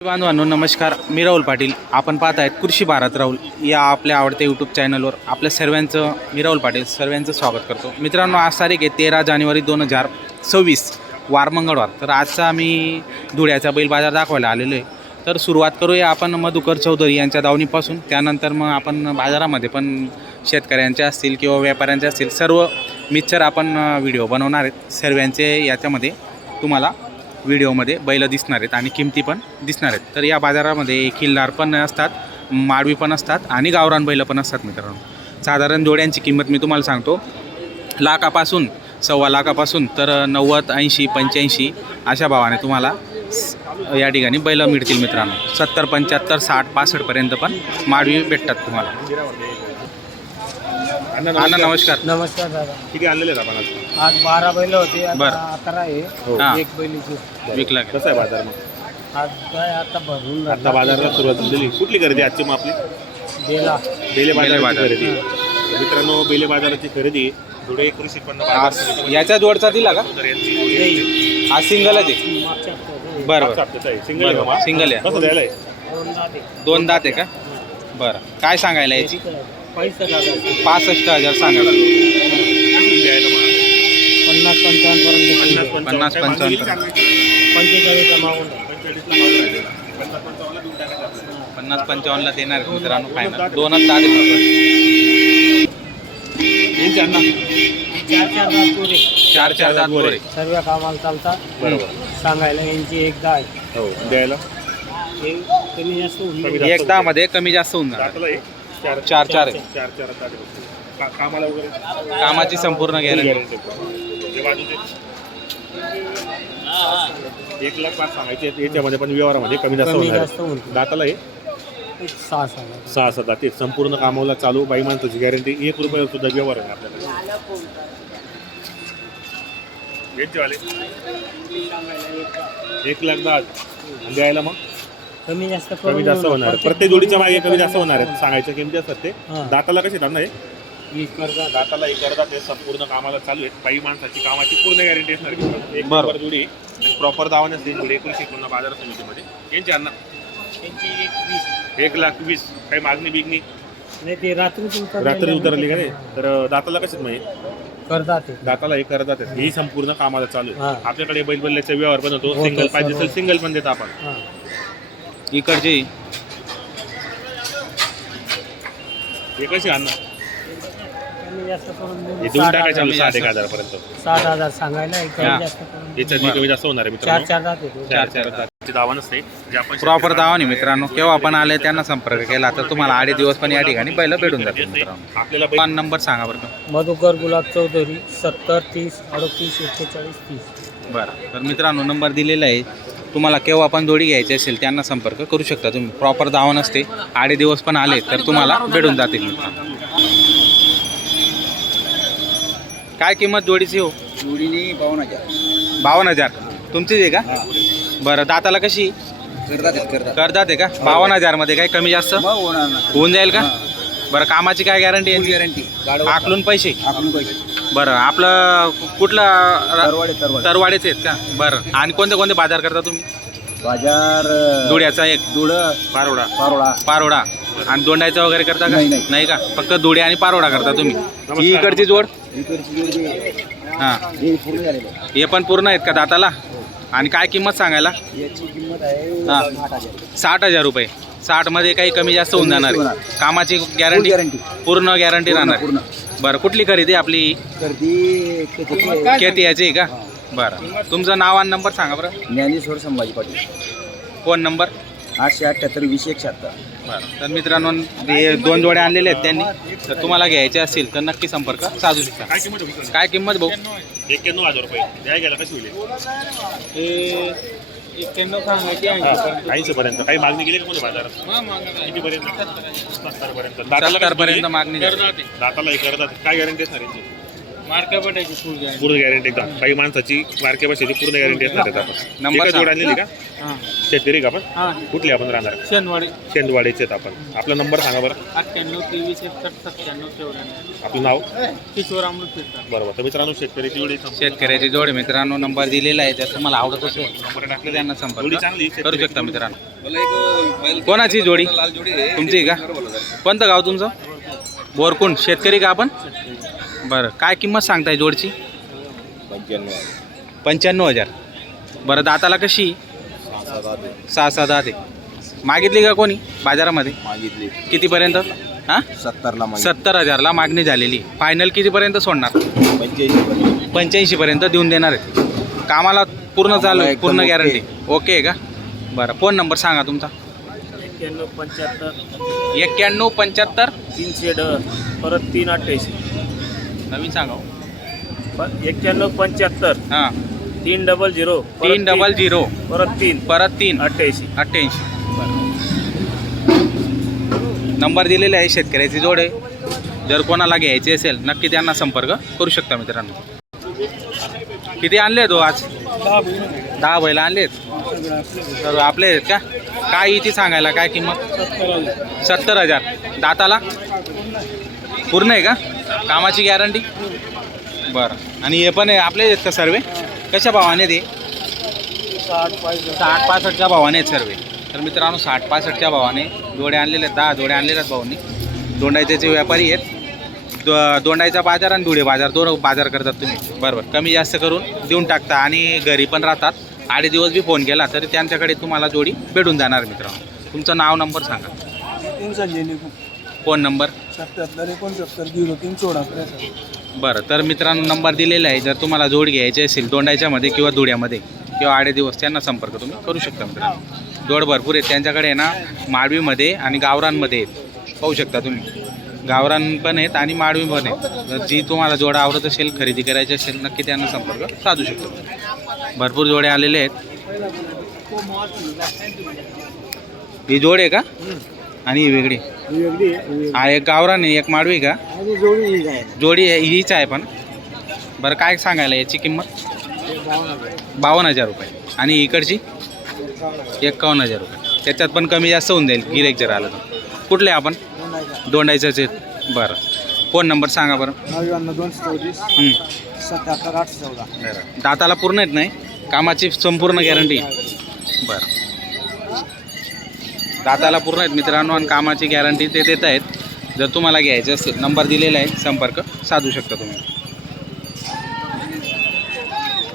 बांधवांनो नमस्कार, मी राहुल पाटील. आपण पाहत आहेत कृषी भारत राहुल या आपल्या आवडत्या यूट्यूब चॅनलवर आपल्या सर्वांचं मी राहुल पाटील सर्वांचं स्वागत करतो. मित्रांनो, आज तारीख आहे 13 जानेवारी 2026 वार मंगळवार. तर आजचा आम्ही धुळ्याचा बैल बाजार दाखवायला आलेलो आहे. तर सुरुवात करूया आपण मधुकर चौधरी यांच्या दावणीपासून. त्यानंतर मग आपण बाजारामध्ये पण शेतकऱ्यांचे असतील किंवा व्यापाऱ्यांचे असतील सर्व मिक्सचर आपण व्हिडिओ बनवणार आहेत. सर्वांचे याच्यामध्ये तुम्हाला व्हिडिओमध्ये बैल दिसणार आहेत आणि किमती पण दिसणार आहेत. तर या बाजारामध्ये खिल्लार पण असतात, माडवी पण असतात आणि गावरान बैल पण असतात. मित्रांनो, साधारण जोड्यांची किंमत मी तुम्हाला सांगतो, लाखापासून सव्वा लाखापासून तर 90, 80, 85 अशा भावाने तुम्हाला या ठिकाणी बैल मिळतील. मित्रांनो, 70, 75, 60, 65पर्यंत पण माडवी भेटतात तुम्हाला. अण्णा नमस्कार. नमस्कार दादा. किती आणलेले आहेत आपण आज 12 बैल होते, आता बरं. 11 आहे. हां. एक बैलीची विकला का? कसं आहे बाजार मग? आज काय आता भरून राहिला. आता बाजाराला सुरुवात झाली. कुठली खरेदी आजची मग आपली? बेला बेले बाजाराची बाजार. खरेदी. मित्रांनो, बेले बाजाराची खरेदी धुळे कृषी उत्पन्न बाजार समितीमध्ये याच्या जोडचा दिला का? तर यांची हा सिंगलच आहे. मागच्या हप्त्यात बरं पाच बरं, हप्त्याचं आहे. सिंगल आहे का? सिंगल आहे. कसं द्यायला आहे? दोन दाते. दोन दात आहे का? बरं, काय सांगायला याची? पैसे दादा 65,000 सांगायला. किती द्यायला मग? 50-55 पर्यंत 50, 55. 45 मागून 45 ला मागं राहिलेला. 50, 55 ला देऊन टाकायचं आपल्याला. 50, 55ला देणार आहेत मित्रांनो. फायनल दोनच दात आहेत. यांची अण्णा 4-4 दात पुरे. 4 दात गोरे. सर्व कामाला चालतात. बरोबर. सांगायला यांची एक दाय हो, द्यायला कमी जास्त होईल. कमी जास्त एक 10 मध्ये कमी जास्त होऊन जाणार. दाताला आहे? 4 4 आहे. 4 दात आहे. कामाला वगैरे कामाची संपूर्ण गॅरंटी. जे बाजूचे 1,05,000 सांगायचे. याच्यामध्ये पण व्यवहारामध्ये कमी जास्त कमी होणार जास्त आहे. होईल. दाताला आहे 6 6 दाते संपूर्ण कामाला चालू. बाई माणसाची गॅरंटी. 1 रुपयावर सुद्धा व्यवहार आहे आपल्याकडे. वेजवाले 1,10,000 द्यायला मग कमी जास्त कमी जास्त होणार आहे. प्रत्येक जोडीच्या मागे कमी जास्त होणार आहेत. सांगायच्या किमती असतात ते. हां. दाताला कसे दाम नाही करतात. दाताला 1 करतात. ते संपूर्ण कामाला चालू आहेत. बाई माणसाची कामाची पूर्ण गॅरंटी असणार आहे. एक बरोबर. नंबर जोडी आणि प्रॉपर दावा नसते. जोडी 19 बाजार समितीमध्ये यांची अण्णा त्यांची 20. 1,20,000. काही मागणी बिगणी नाही ते रात्री रात्री उतरली का नाही? तर दाताला कशात म्हणजे करतात ते. दाताला हे करतात. ही संपूर्ण कामाला चालू आहे. हां. आपल्याकडे बैलबल्ल्याचा व्यवहार पण होतो. होतो, सिंगल पाहिजे सर्व. असेल सिंगल पण देतो आपण. हां. इकडचे हे कशी अण्णा कमी जास्त करून देऊ. हे देऊन टाकायचं 60,000. 60,000 पर्यंत. 60,000 सांगायला एक हां. कमी जास्त करून याच्यात मी कमी जास्त होणार आहे मित्रांनो. 4-4 दात येतो. 4 दाताची दावा नसते. जे आपण प्रॉपर दावा नाही मित्रांनो. केव्हा आपण आले त्यांना संपर्क केला तर तुम्हाला 8 दिवस पण या ठिकाणी बैल भेटून जातील मित्रांनो. आपल्याला फोन नंबर सांगा बरं का. मधुकर गुलाब चौधरी 70 30 38 41 30. बरं, तर मित्रांनो नंबर दिलेला आहे. तुम्हाला केव्हा पण जोडी घ्यायची असेल त्यांना संपर्क करू शकता तुम्ही. प्रॉपर दावा नसते. 8 दिवस पण आले तर तुम्हाला भेटून जातील मित्रांनो. काय किंमत जोडीची हो? जोडीने 52,000. 52,000 तुमचीच आहे का? बरं, दाताला कशी करतात आहे का? 52,000 मध्ये काय कमी जास्त होऊन जाईल का? बरं, कामाची काय गॅरंटी आहे? गॅरंटी. आकलून पैसे. आपण पैसे. बरं, आपलं कुठलं तरवाडे. तरवाडेच आहेत का? बरं, आणि कोणते कोणते बाजार करता तुम्ही? बाजार धुळ्याचा एक, दुड पारोडा पारोळा. पारोडा आणि दोंडायचा वगैरे करता का? नाही, नाही. नाही का? फक्त धुळे आणि पारोडा करता तुम्ही. नमस्कार. ही इकडची जोड इकडची जोडी हां, हे पूर्ण झालेलं आहे. हे पण पूर्ण आहेत का दाताला? आणि काय किंमत सांगायला? याची किंमत आहे हां. 8,000. 60,000 रुपये. 60 मध्ये काही कमी जास्त होऊन जाणार आहे. कामाची गॅरंटी गॅरंटी. पूर्ण गॅरंटी राहणार. पूर्ण. बरं, कुठली खरेदी आपली? तर ती किती केती याची आहे का? बरं, तुमचं नाव आणि नंबर सांगा बरं. ज्ञानेश्वर संभाजी पाटील. Phone number. 878 2071. बरं, तर मित्रांनो हे 2 जोड्या आणलेल्या आहेत त्यांनी. तर तुम्हाला घ्यायचे असतील तर नक्की संपर्क साधू शकता. काय किंमत होती? काय किंमत भाऊ? 91,000 रुपये द्याय गेला कशी होईल? हे 91 सांगायची 80 पर्यंत. काही मागणी केली का कोणी बाजारात? किती पर्यंत? 70 पर्यंत. दाताला 70 पर्यंत मागणी झाली. दाताला हे करतात. काय गॅरंटी असणार यांची? मार्का पटायची फुल गॅरंटी. पूर्ण गॅरंटी एकदम बाई माणसाची बारके बसायची पूर्ण गॅरंटी असणार त्यात आपण. नंबर एकच जोड सांगा. आणलेली का? हां शेतकरी का आपण? हां कुठली आपण राहणार? शनवाडी शेंदवाडीचे आहेत आपण. आपला नंबर सांगा बरं. 98 23 61 97 94. आपलं नाव? किशोर अमृत फिरतात. बरोबर. तर मित्रांनो शेतकरीची जोडी संपूर्ण शेतकऱ्याची जोड मित्रांनो नंबर दिलेला आहे, त्यात तुम्हाला आवडत असेल नंबर टाकले त्यांना जोडी संपर्क चांगली करू शकता मित्रांनो. कोणाची जोडी? तुमची का? कोणतं गाव तुमचं? बोरकुंड. शेतकरी का आपण? बरं, काय किंमत सांगताय जोडची? 95,000. बरं, दाताला कशी? 6-7 दाते. मागितली का कोणी बाजारामध्ये? मागितली कितीपर्यंत? हां 70ला 70,000ला मागणी झालेली. फायनल कितीपर्यंत सोडणार? 85पर्यंत देऊन देणार आहे. कामाला पूर्ण चालू आहे, एकदम पूर्ण ओके. गॅरंटी. ओके आहे का? बरं, फोन नंबर सांगा तुमचा. 91 75 91 75 310 परत 388. नवीन सांगा हो. 91 75 हां 300 300 परत 3 परत 3 88. 88. नंबर दिलेले आहे, शेतकऱ्याची जोड आहे. जर कोणाला घ्यायचे असेल नक्की त्यांना संपर्क करू शकता मित्रांनो. किती आणले तो आज? 10 बैल आणलेत. तर आपले आहेत का? काय हिची सांगायला काय किंमत? 70,000. दाताला पूर्ण आहे का? कामाची गॅरंटी? बरं, आणि हे पण आहे आपले आहेत का सर्वे? कशा भावाने ते? 60-65च्या भावाने आहेत सर्वे. तर मित्रांनो 60-65च्या भावाने जोडे आणलेले आहेत. 10 जोडे आणलेले आहेत भाऊंनी. दोंडायचे व्यापारी आहेत. दोंडायचा बाजार आणि धुळे बाजार दोन बाजार करतात तुम्ही. बरोबर, कमी जास्त करून देऊन टाकता आणि घरी पण राहतात. 8 दिवस बी फोन केला तरी त्यांच्याकडे तुम्हाला जोडी भेटून जाणार मित्रांनो. तुमचं नाव नंबर सांगा. Phone number? 77 69 03 16. बरं, तर मित्रांनो नंबर दिलेला आहे. जर तुम्हाला जोड घ्यायची असेल दोंडायच्यामध्ये किंवा धुळ्यामध्ये किंवा 8 दिवस त्यांना संपर्क तुम्ही करू शकता मित्रांनो. जोड भरपूर आहेत त्यांच्याकडे आहे ना, माडवीमध्ये आणि गावरांमध्ये आहेत. पाहू शकता तुम्ही. गावरान पण आहेत आणि माडवी पण आहेत. जर जी तुम्हाला जोडा आवडत असेल, खरेदी करायची असेल नक्की त्यांना संपर्क साधू शकतो. भरपूर जोडे आलेले आहेत. ही जोड आहे का? आणि ही वेगळी? हा एक गावरान आहे, एक माडवी का? जोडी आहे हीच आहे पण. बरं, काय सांगायला याची किंमत? 52,000 रुपये. आणि इकडची 51,000 रुपये. त्याच्यात पण कमी जास्त होऊन जाईल गिरेक जर आलं तर. कुठले आपण? दोंडायचंच आहेत. बरं, फोन नंबर सांगा बरं. 92 77 814. दाताला पूर्ण येत नाही, कामाची संपूर्ण गॅरंटी. बरं, दाताला पूर्ण आहेत मित्रांनो आणि कामाची गॅरंटी ते देत आहेत. जर तुम्हाला घ्यायचं असेल नंबर दिलेला आहे, संपर्क साधू शकता तुम्ही.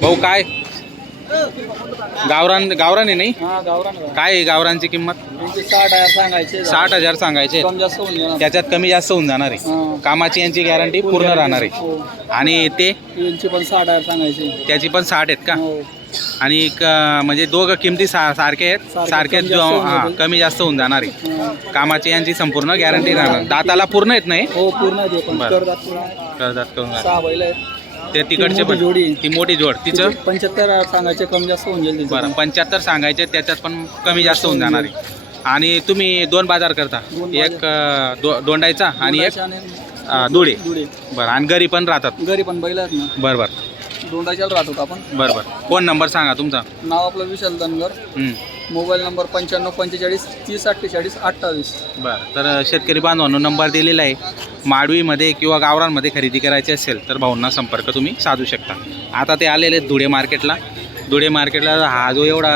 भाऊ काय गावरान आहे नाही? काय आहे गावरांची किंमत? 60,000 सांगायचे. 60,000 सांगायचे. कम जास्त होऊन जाणार. त्याच्यात कमी जास्त होऊन जाणार आहे. कामाची यांची गॅरंटी पूर्ण राहणार आहे. आणि ते यांची पण 60,000 सांगायचे. त्याची पण 60 आहेत का? आणि म्हणजे दोघं किमती सारखे आहेत. सारखेच हां, कमी जास्त होऊन जाणार आहे. कामाची यांची संपूर्ण गॅरंटी राहणार. दाताला पूर्ण येत नाही. हो पूर्ण दे पण बरं. करदात कर्जात करून 6 बैल आहेत. ते तिकडचे पण जोडी. ती मोठी जोड तिचं 75 सांगायचे, कम जास्त होऊन जाईल. बरं, 75 सांगायचे, त्याच्यात पण कमी जास्त होऊन जाणार आहे. आणि तुम्ही 2 बाजार करता, एक दोंडायचा आणि एक धुळे. बरं, आणि घरी पण राहतात? घरी पण बैल आहेत ना. बरं बरं दोंडाच्याला राहतो आपण. बरं बरं, फोन नंबर सांगा तुमचा. नाव आपलं विशाल धनगर. Mobile number 95 45 30 48 28. बरं, तर शेतकरी बांधवांनो नंबर दिलेला आहे. माडवीमध्ये किंवा गावरांमध्ये खरेदी करायची असेल तर भाऊंना संपर्क तुम्ही साधू शकता. आता ते आलेले आहेत धुळे मार्केटला. धुळे मार्केटला हा जो एवढा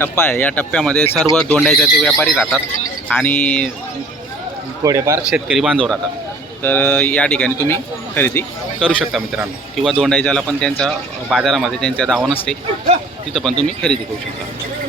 टप्पा आहे, या टप्प्यामध्ये सर्व दोंडायचे व्यापारी राहतात आणि थोडेफार शेतकरी बांधव राहतात. तर या ठिकाणी तुम्ही खरेदी करू शकता मित्रांनो. किंवा दोंडायच्याला पण त्यांच्या बाजारामध्ये त्यांच्या दावा नसते, तिथं पण तुम्ही खरेदी करू शकता.